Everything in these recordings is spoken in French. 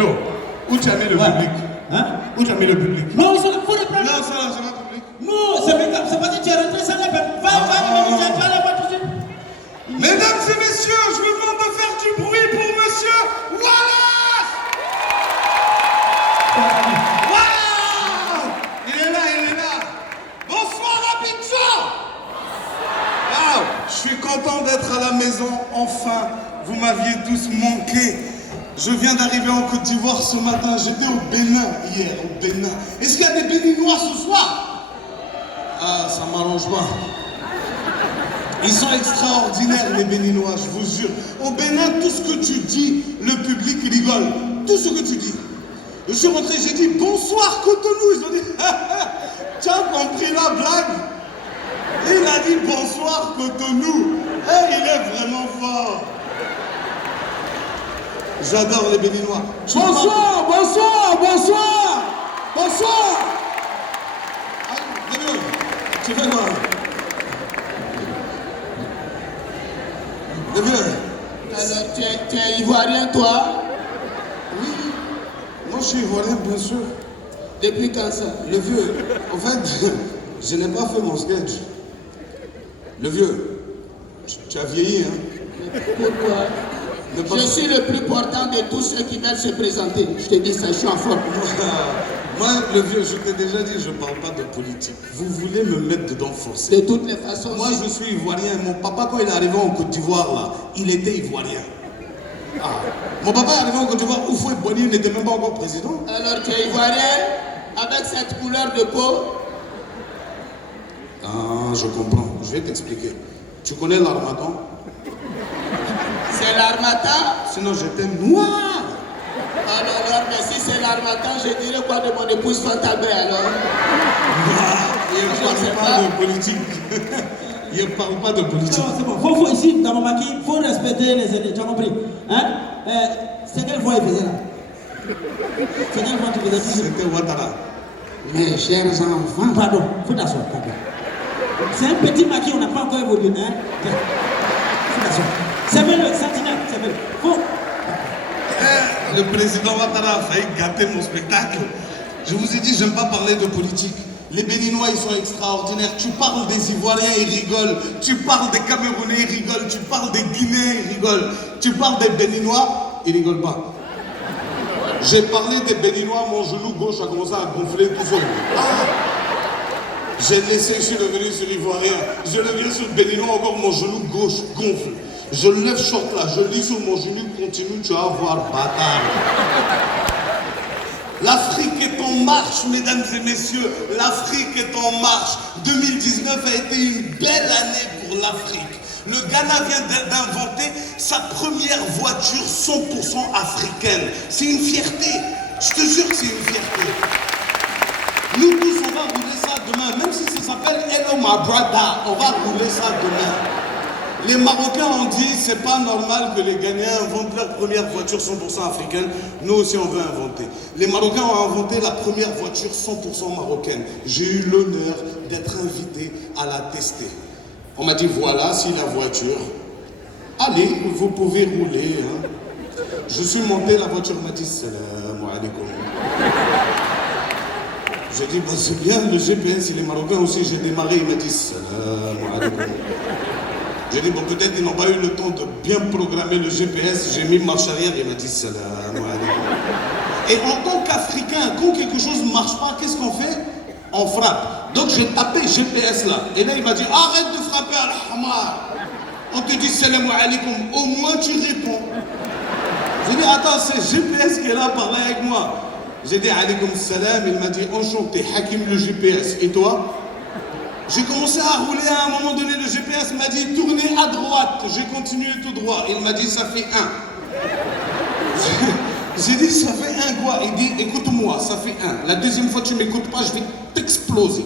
Bello, où tu as mis le public? Hein? Où tu as mis le public? Non, il faut le prendre. Non, ça, c'est pas public. Non, c'est pas que tu es rentré sans la peine. Va, tu vas là-bas tout de suite. Mesdames et messieurs, je vous demande de faire du bruit pour monsieur Wallace! Wow! Il est là. Bonsoir Abidjan! Wow! Je suis content d'être à la maison, enfin. Vous m'aviez tous manqué. Je viens d'arriver en Côte d'Ivoire ce matin. J'étais au Bénin hier, au Bénin. Est-ce qu'il y a des Béninois ce soir? Ah, ça m'arrange pas. Ils sont extraordinaires, les Béninois, je vous jure. Au Bénin, tout ce que tu dis, le public rigole. Tout ce que tu dis. Je suis rentré, j'ai dit bonsoir Cotonou. Ils ont dit, tu as compris la blague? Il a dit bonsoir Cotonou. Eh, il est vraiment fort. J'adore les Béninois. Bonsoir. Ah, tu fais quoi? Le vieux. Alors, tu es ivoirien, toi? Oui. Moi, je suis ivoirien, bien sûr. Depuis quand ça? Le vieux, en fait, je n'ai pas fait mon sketch. Le vieux, tu as vieilli, hein? Pourquoi? Je suis le plus portant de tous ceux qui veulent se présenter. Je te dis ça, je suis en forme. Moi, le vieux, je t'ai déjà dit, je ne parle pas de politique. Vous voulez me mettre dedans forcément. De toutes les façons. Moi, je suis ivoirien. Mon papa, quand il est arrivé en Côte d'Ivoire, là, il était ivoirien. Ah. Mon papa est arrivé en Côte d'Ivoire, Houphouët-Boigny n'était même pas encore président. Alors, tu es ivoirien avec cette couleur de peau? Ah, je comprends. Je vais t'expliquer. Tu connais l'Harmattan? C'est l'Harmattan? Sinon, j'étais noir. Alors, mais si c'est l'Harmattan, je dirais quoi de mon épouse Fantabé alors? Il ne parle pas de politique. Il ne parle pas de politique. Non, c'est bon. Faut ici, dans mon maquis, il faut respecter les aînés. Tu as compris? Hein? C'est quelle voix il faisait là? C'est quelle voix tu faisais toujours? C'était Ouattara. Mes chers enfants. Pardon, faut t'asseoir, pardon. C'est un petit maquis, on n'a pas encore évolué, hein? Faut t'asseoir. C'est le sentinelle, c'est le. Faut. Le président Ouattara a failli gâter mon spectacle. Je vous ai dit, j'aime pas parler de politique. Les Béninois, ils sont extraordinaires. Tu parles des Ivoiriens, ils rigolent. Tu parles des Camerounais, ils rigolent. Tu parles des Guinéens, ils rigolent. Tu parles des Béninois, ils rigolent pas. J'ai parlé des Béninois, mon genou gauche a commencé à gonfler tout seul. Ah. J'ai laissé, je suis revenu sur l'Ivoirien. Je reviens sur le Béninois, encore mon genou gauche gonfle. Je lève short là, je lis sur mon genou, continue, tu vas voir, bâtard. L'Afrique est en marche, mesdames et messieurs. L'Afrique est en marche. 2019 a été une belle année pour l'Afrique. Le Ghana vient d'inventer sa première voiture 100% africaine. C'est une fierté. Je te jure que c'est une fierté. Nous tous, on va rouler ça demain. Même si ça s'appelle Hello My Brother, on va rouler ça demain. Les Marocains ont dit c'est pas normal que les Ghanéens inventent leur première voiture 100% africaine. Nous aussi on veut inventer. Les Marocains ont inventé la première voiture 100% marocaine. J'ai eu l'honneur d'être invité à la tester. On m'a dit voilà, si la voiture, allez, vous pouvez rouler. Hein. Je suis monté, la voiture m'a dit salam alaikum. J'ai dit bah, c'est bien le GPS, les Marocains aussi. J'ai démarré, il m'a dit salam alaikum. J'ai dit, bon, peut-être ils n'ont pas eu le temps de bien programmer le GPS. J'ai mis marche arrière, il m'a dit salam alaikum. Et en tant qu'Africain, quand quelque chose ne marche pas, qu'est-ce qu'on fait? On frappe. Donc j'ai tapé GPS là. Et là, il m'a dit, arrête de frapper à l'hamar. On te dit salam alaikum, au moins tu réponds. J'ai dit, attends, c'est GPS qui est là, parler avec moi. J'ai dit, alaikum salam, il m'a dit, enchanté, Hakim le GPS. Et toi? J'ai commencé à rouler à un moment donné, le GPS m'a dit tournez à droite. J'ai continué tout droit. Il m'a dit ça fait 1. J'ai dit ça fait 1 quoi? Il dit écoute-moi, ça fait 1. La deuxième fois tu m'écoutes pas, je vais t'exploser.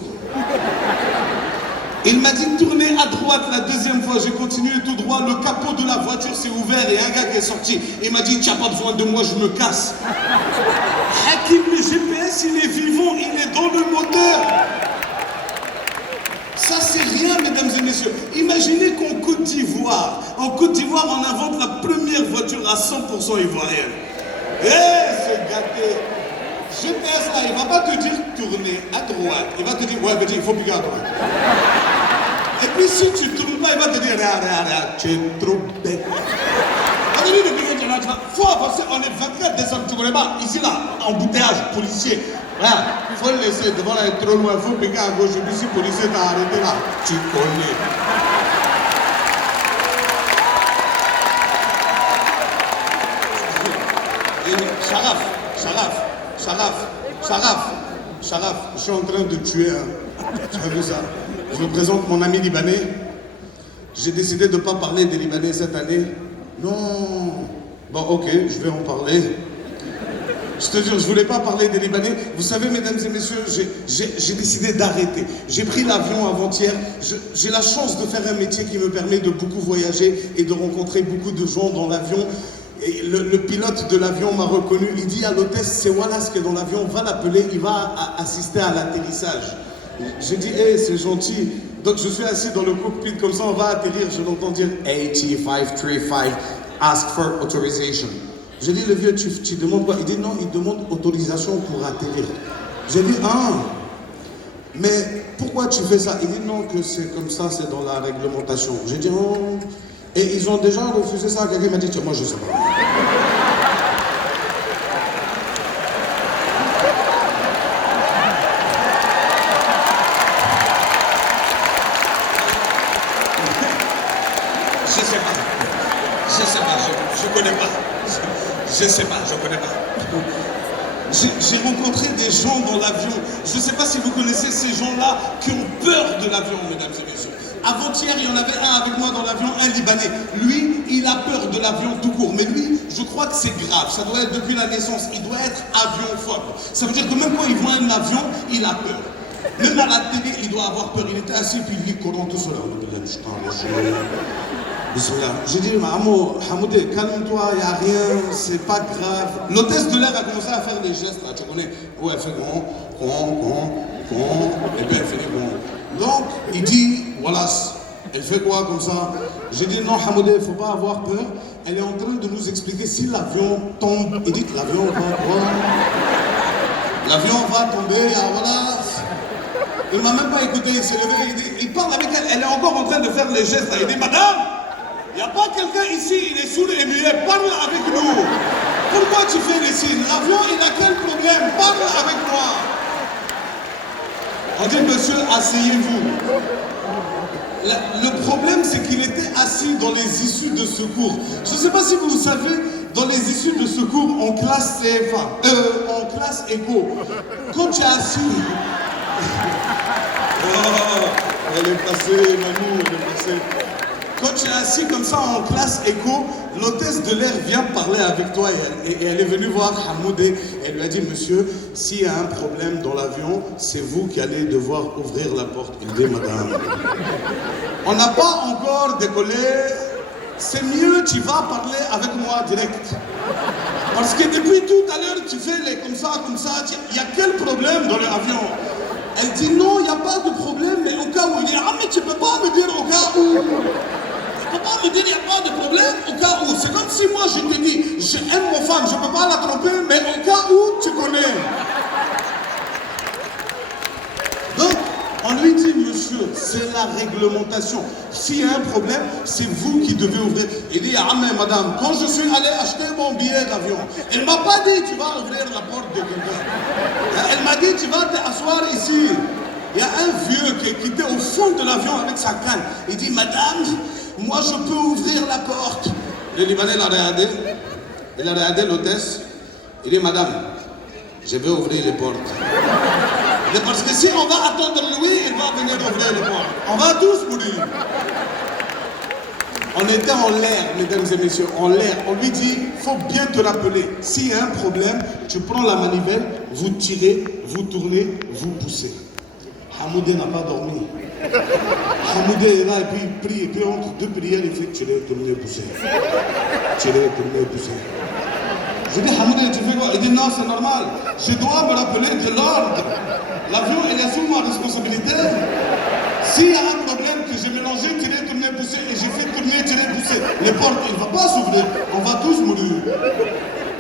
Il m'a dit tournez à droite la deuxième fois, j'ai continué tout droit. Le capot de la voiture s'est ouvert et un gars qui est sorti. Il m'a dit tu n'as pas besoin de moi, je me casse. Hakim, le GPS, il est vivant, il est dans le moteur. Ça, c'est rien, mesdames et messieurs. Imaginez qu'en Côte d'Ivoire, on invente la première voiture à 100% ivoirienne. Eh, ce pas te dire tourner à droite. Il va te dire, ouais, petit, il faut piquer à droite. Et puis si tu ne tournes pas, il va te dire, regarde, tu es trop bête. On dit de piquer, tu vas, faut avancer, on est 24 décembre, tu connais pas. Ici, là, embouteillage, policier. Regarde, il faut le laisser devant là, trop loin, il faut piquer à gauche. Et puis si le policier t'a arrêté là, tu connais. Sharaf, je suis en train de tuer un. Tu as vu ça? Je me présente mon ami libanais. J'ai décidé de ne pas parler des Libanais cette année. Non. Bon, ok, je vais en parler. Je te jure, je ne voulais pas parler des Libanais. Vous savez, mesdames et messieurs, j'ai décidé d'arrêter. J'ai pris l'avion avant-hier. J'ai la chance de faire un métier qui me permet de beaucoup voyager et de rencontrer beaucoup de gens dans l'avion. Et le pilote de l'avion m'a reconnu. Il dit à l'hôtesse, c'est Wallace qui est dans l'avion, va l'appeler, il va assister à l'atterrissage. J'ai dit, hey, c'est gentil. Donc je suis assis dans le cockpit, comme ça on va atterrir. Je l'entends dire, AT535, ask for authorization. J'ai dit, le vieux, tu demandes quoi? Il dit, non, il demande autorisation pour atterrir. J'ai dit, ah, mais pourquoi tu fais ça? Il dit, non, que c'est comme ça, c'est dans la réglementation. J'ai dit, oh. Et ils ont déjà refusé ça. Quelqu'un m'a dit, moi je sais pas. Je connais pas. J'ai rencontré des gens dans l'avion. Je ne sais pas si vous connaissez ces gens-là qui ont peur de l'avion, mesdames et messieurs. Avant-hier, il y en avait un avec moi dans l'avion, un Libanais. Lui, il a peur de l'avion tout court. Mais lui, je crois que c'est grave. Ça doit être depuis la naissance. Il doit être aviophobe. Ça veut dire que même quand il voit un avion, il a peur. Même à la télé, il doit avoir peur. Il était assis, puis il lit Coran tout seul. J'ai dit, Maman, Hamoudé, calme-toi, il n'y a rien, c'est pas grave. L'hôtesse de l'air a commencé à faire des gestes, là, tu connais. Ouais, elle fait grand, et puis elle fait des grands. Donc, il dit, Wallace, elle fait quoi comme ça? J'ai dit, non, Hamoudé, il ne faut pas avoir peur. Elle est en train de nous expliquer si l'avion tombe. Il dit, l'avion va tomber, ah, Wallace. Il ne m'a même pas écouté, il s'est levé, il parle avec elle. Elle est encore en train de faire les gestes, là. Il dit, madame, il n'y a pas quelqu'un ici, il est sourd et muet, parle avec nous. Pourquoi tu fais les signes? L'avion, il a quel problème? Parle avec moi. On dit, monsieur, asseyez-vous. Le problème, c'est qu'il était assis dans les issues de secours. Je ne sais pas si vous savez, dans les issues de secours en classe CFA, en classe éco, quand tu es assis... Oh, elle est passée, Manou, elle est passée. Quand tu es assis comme ça en classe éco, l'hôtesse de l'air vient parler avec toi et elle est venue voir Hamoudé. Elle lui a dit, monsieur, s'il y a un problème dans l'avion, c'est vous qui allez devoir ouvrir la porte. Il dit, madame, on n'a pas encore décollé, c'est mieux, tu vas parler avec moi direct. Parce que depuis tout à l'heure, tu fais les comme ça, il y a quel problème dans l'avion? Elle dit, non, il n'y a pas de problème, mais au cas où, il dit, ah, mais tu ne peux pas me dire au cas où. Tu ne peux pas me dire qu'il n'y a pas de problème au cas où. C'est comme si moi je te dis, j'aime mon femme, je ne peux pas la tromper, mais au cas où tu connais. Donc, on lui dit, monsieur, c'est la réglementation. S'il y a un problème, c'est vous qui devez ouvrir. Il dit, ah mais madame, quand je suis allé acheter mon billet d'avion, elle ne m'a pas dit, tu vas ouvrir la porte de quelqu'un. Elle m'a dit, tu vas t'asseoir ici. Il y a un vieux qui était au fond de l'avion avec sa canne. Il dit, madame, moi je peux ouvrir la porte. Le Libanais l'a regardé. Il a regardé l'hôtesse. Il dit, madame, je vais ouvrir les portes. Parce que si on va attendre lui, il va venir ouvrir les portes. On va tous mourir. On était en l'air, mesdames et messieurs, en l'air. On lui dit, il faut bien te rappeler, s'il y a un problème, tu prends la manivelle, vous tirez, vous tournez, vous poussez. Hamoudé n'a pas dormi. Hamoudé est là et puis il prie, et puis entre deux prières, il fait tirer, tourner, pousser. Tirer, tourner, pousser. Je dis, Hamoudé, tu fais quoi? Il dit, non, c'est normal. Je dois me rappeler de l'ordre. L'avion, il est sous ma responsabilité. S'il y a un problème que j'ai mélangé, tiré, tourné, poussé, et j'ai fait tourner, tiré, pousser, les portes, il ne va pas s'ouvrir. On va tous mourir.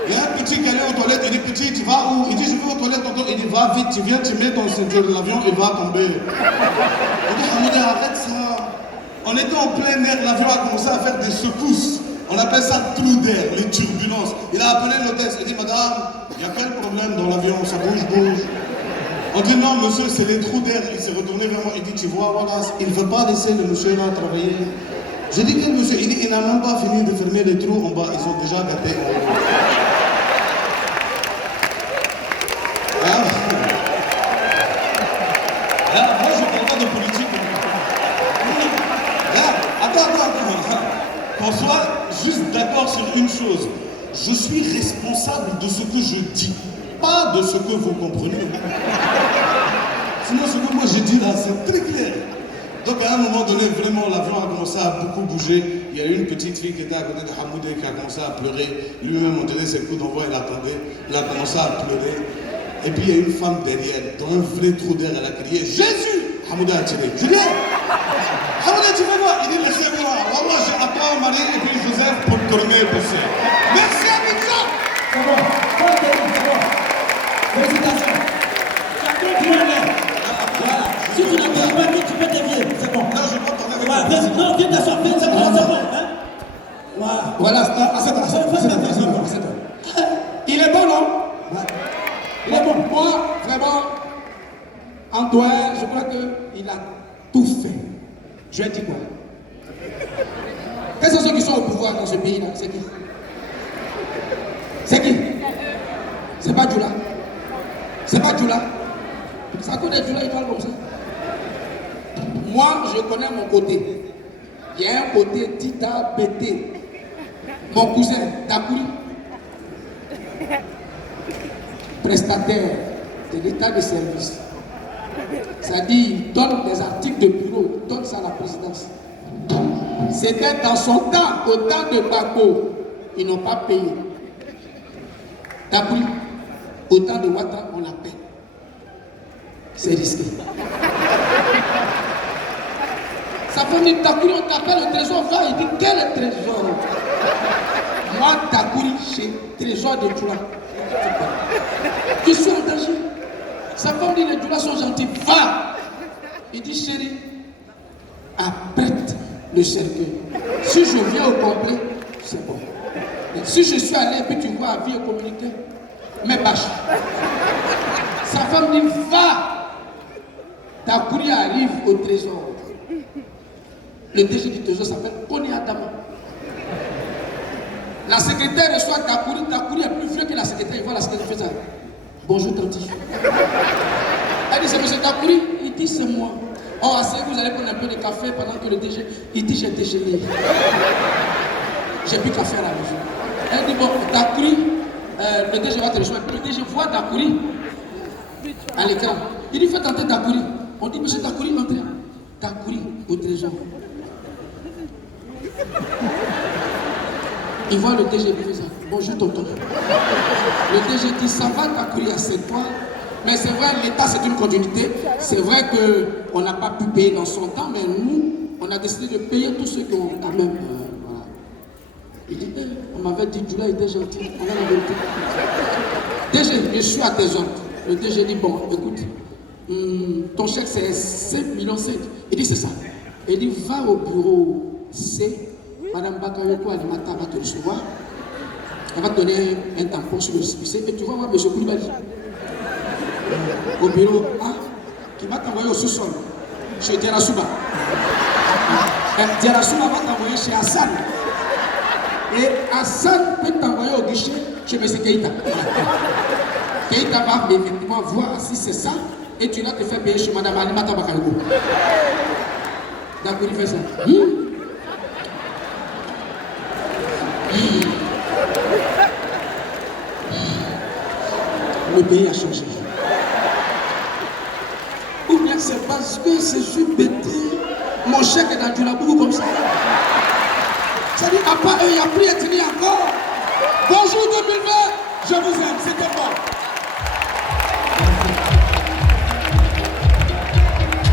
Il y a un petit qui allait aux toilettes, il dit, petit, tu vas où? Il dit, je vais aux toilettes encore. Il dit, va vite, tu viens, tu mets ton ceinture de l'avion, il va tomber. On dit, Hamoudé, arrête ça. On était en plein air, l'avion a commencé à faire des secousses. On appelle ça trou d'air, les turbulences. Il a appelé l'hôtesse, il dit, madame, il y a quel problème dans l'avion, ça bouge. On dit, non, monsieur, c'est les trous d'air. Il s'est retourné vers moi, il dit, tu vois, voilà, il ne veut pas laisser le monsieur là travailler. J'ai dit, quel monsieur? Il dit, il n'a même pas fini de fermer les trous en bas, ils ont déjà gâté en haut. Moi, je ne parle pas de politique. Attends. Qu'on soit juste d'accord sur une chose. Je suis responsable de ce que je dis, pas de ce que vous comprenez. Sinon, ce que moi j'ai dit là, c'est très clair. Donc à un moment donné, vraiment, l'avion a commencé à beaucoup bouger. Il y a eu une petite fille qui était à côté de Hamoudé qui a commencé à pleurer. Lui-même, on donnait ses coups d'envoi, il attendait. Il a commencé à pleurer. Et puis il y a une femme derrière, dans un vrai trou d'air, elle a crié, Jésus! Hamoudé a tiré. Je dis, Hamoudé, tu fais quoi? Il dit, laissez-moi. Wallah, j'ai appelé un mari et puis Joseph pour tourner et pousser. Merci à Abidjan! C'est bon. C'est bon. Félicitations. Chacun qui en est. Voilà. Si tu n'as pas vu, tu peux dévier. C'est bon. Non, je vais tourner avec Voilà. Non, viens t'asseoir. C'est bon. Hein? Voilà. Voilà, il est bon, non? Il est bon. Moi, vraiment, Antoine, je crois qu'il a tout fait. Je vais dire quoi? Quels sont ceux qui sont au pouvoir dans ce pays-là? C'est qui? C'est qui? C'est pas Djoula. C'est pas Djoula. Ça connaît Djoula, il parle comme ça. Moi, je connais mon côté. Il y a un côté Tita Bété. Mon cousin, Dakouri. Prestataire de l'état de service. Ça dit, il donne des articles de bureau, il donne ça à la présidence. C'était dans son temps, au temps de Bako, ils n'ont pas payé. Dakouri, au temps de Ouattara, on la paie. C'est risqué. Ça fait dire, Dakouri, on t'appelle le trésor, va, il dit, quel est le trésor? Moi, Dakouri, chez trésor de Djoula. Je suis en danger. Sa femme dit, les Djoula sont gentils, va. Il dit, chérie, apprête le cercueil. Si je viens au complet, c'est bon. Et si je suis allé, puis tu vois à vie et communauté, mes bâches. Sa femme dit, va. Dakouri arrive au trésor. Le DG du trésor s'appelle Koni Adama. La secrétaire reçoit Dakouri. Dakouri est plus vieux que la secrétaire. Il voit la secrétaire faire ça. Bonjour, Tanti. Elle dit, c'est monsieur Dakouri. Il dit, c'est moi. Oh, asseyez-vous, vous allez prendre un peu de café pendant que le DG. Il dit, j'ai déjeuné. J'ai plus qu'à faire à la maison. Elle dit, bon, Dakouri, le DG va te recevoir. Le DG voit Dakouri à l'écran. Il dit, faites entrer Dakouri. On dit, monsieur Dakouri, entrez. Dakouri au trésor. Il voit le DG lui fait ça. Bonjour tonton. Le DG dit, ça va Dakouri, assieds-toi. Mais c'est vrai, l'État c'est une continuité. C'est vrai qu'on n'a pas pu payer dans son temps, mais nous, on a décidé de payer tous ceux qui ont quand même. Voilà. Il dit, on m'avait dit, Djoula était gentil. On a la vérité. DG, je suis à tes ordres. Le DG dit, bon, écoute, ton chèque c'est 5,5 millions. Il dit, c'est ça. Il dit, va au bureau C. Madame Bakayoko Alimata va te recevoir. Elle va te donner un tampon sur le récépissé et tu vas voir M. Koulibaly. Au bureau A, qui va t'envoyer au sous-sol, chez Diarasouba. Diarasouba va t'envoyer chez Hassan. Et Hassan peut t'envoyer au guichet chez M. Keïta. Keïta va effectivement voir si c'est ça et tu vas te faire payer chez Madame Alimata Bakayoko. D'accord, il fait ça. Le pays a changé. Ou bien c'est parce que je suis bêté. Mon chèque est dans Djoulabougou comme ça. Ça dit, à part eux, il n'y a plus à tenir encore. Bonjour 2020, je vous aime, c'était moi.